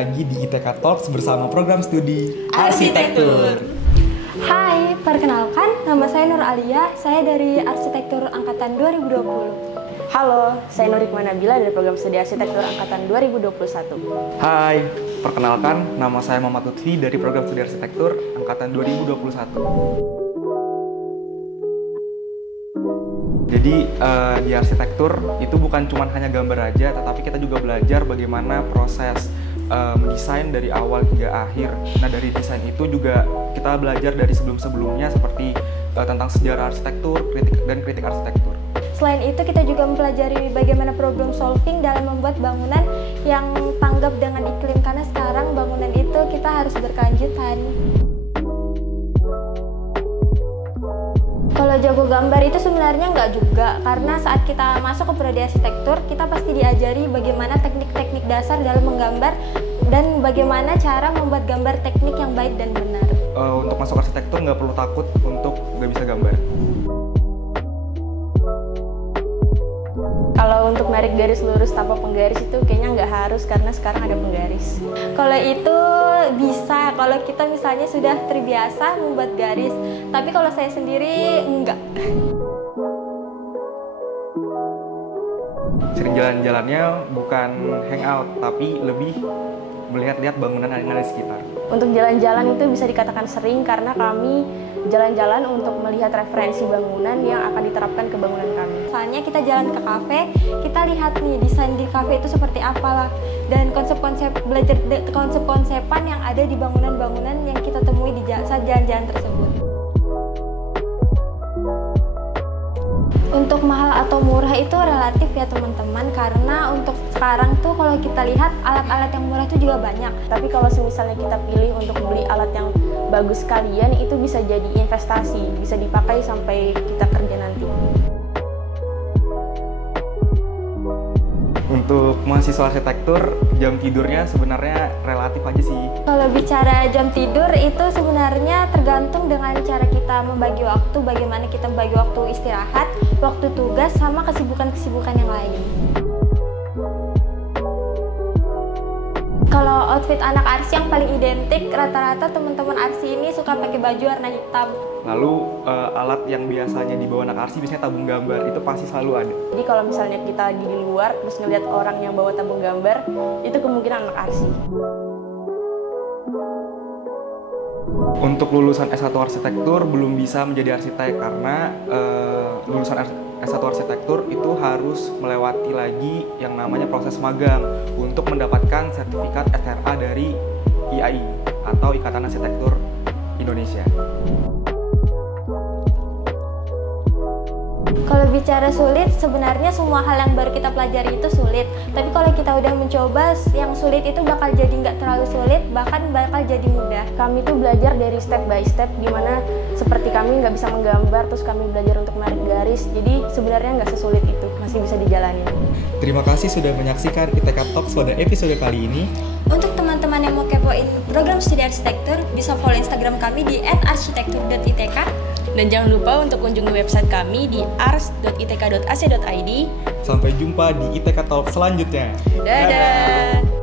lagi di ITK Talks bersama program studi Arsitektur. Hai, perkenalkan nama saya Nur Alia, saya dari Arsitektur Angkatan 2020. Halo, saya Nur Hikmah Nabila dari program studi Arsitektur Angkatan 2021. Hai, perkenalkan nama saya Muhammad Lutfi dari program studi Arsitektur Angkatan 2021. Jadi di arsitektur itu bukan cuma hanya gambar aja, tetapi kita juga belajar bagaimana proses mendesain dari awal hingga akhir. Nah, dari desain itu juga kita belajar dari sebelum-sebelumnya seperti tentang sejarah arsitektur, kritik arsitektur. Selain itu kita juga mempelajari bagaimana problem solving dalam membuat bangunan yang tanggap dengan iklim, karena sekarang bangunan itu kita harus berkelanjutan. Kalau jago gambar itu sebenarnya nggak juga, karena saat kita masuk ke prodi arsitektur, kita pasti diajari bagaimana teknik-teknik dasar dalam menggambar dan bagaimana cara membuat gambar teknik yang baik dan benar. Untuk masuk arsitektur nggak perlu takut untuk nggak bisa gambar. Kalau untuk narik garis lurus tanpa penggaris itu kayaknya nggak harus, karena sekarang ada penggaris. Kalau itu bisa, kalau kita misalnya sudah terbiasa membuat garis, tapi kalau saya sendiri enggak. Sering jalan-jalannya bukan hangout, tapi lebih melihat-lihat bangunan yang ada di sekitar. Untuk jalan-jalan itu bisa dikatakan sering, karena kami jalan-jalan untuk melihat referensi bangunan yang akan diterapkan ke bangunan kami. Misalnya kita jalan ke kafe, kita lihat nih desain di kafe itu seperti apa lah, dan belajar konsep-konsepan yang ada di bangunan-bangunan yang kita temui di saat jalan-jalan tersebut. Untuk mahal atau murah itu relatif ya teman-teman, karena untuk sekarang tuh kalau kita lihat alat-alat yang murah itu juga banyak. Tapi kalau misalnya kita pilih untuk beli alat yang bagus sekalian, itu bisa jadi investasi, bisa dipakai sampai kita kerja nanti. Untuk mahasiswa arsitektur, jam tidurnya sebenarnya relatif aja sih. Kalau bicara jam tidur itu sebenarnya tergantung dengan cara kita membagi waktu, bagaimana kita membagi waktu istirahat, waktu tugas, sama kesibukan-kesibukan yang lain. Kalau outfit anak arsi yang paling identik, rata-rata teman-teman arsi ini suka pakai baju warna hitam. Lalu alat yang biasanya dibawa anak arsi biasanya tabung gambar, itu pasti selalu ada. Jadi kalau misalnya kita di luar terus ngeliat orang yang bawa tabung gambar, itu kemungkinan anak arsi. Untuk lulusan S1 arsitektur belum bisa menjadi arsitek, karena lulusan S1 arsitektur itu harus melewati lagi yang namanya proses magang untuk mendapatkan sertifikat SRA dari IAI atau Ikatan Arsitektur Indonesia. Kalau bicara sulit, sebenarnya semua hal yang baru kita pelajari itu sulit. Tapi kalau kita udah mencoba, yang sulit itu bakal jadi nggak terlalu sulit, bahkan bakal jadi mudah. Kami tuh belajar dari step by step, dimana seperti kami nggak bisa menggambar, terus kami belajar untuk menarik garis. Jadi sebenarnya nggak sesulit itu, masih bisa dijalani. Terima kasih sudah menyaksikan ITK Talks pada episode kali ini. Untuk teman-teman yang mau kepoin program studi arsitektur, bisa follow Instagram kami di @arsitektur.itk. Dan jangan lupa untuk kunjungi website kami di ars.itk.ac.id. Sampai jumpa di ITK Talks selanjutnya. Dadah!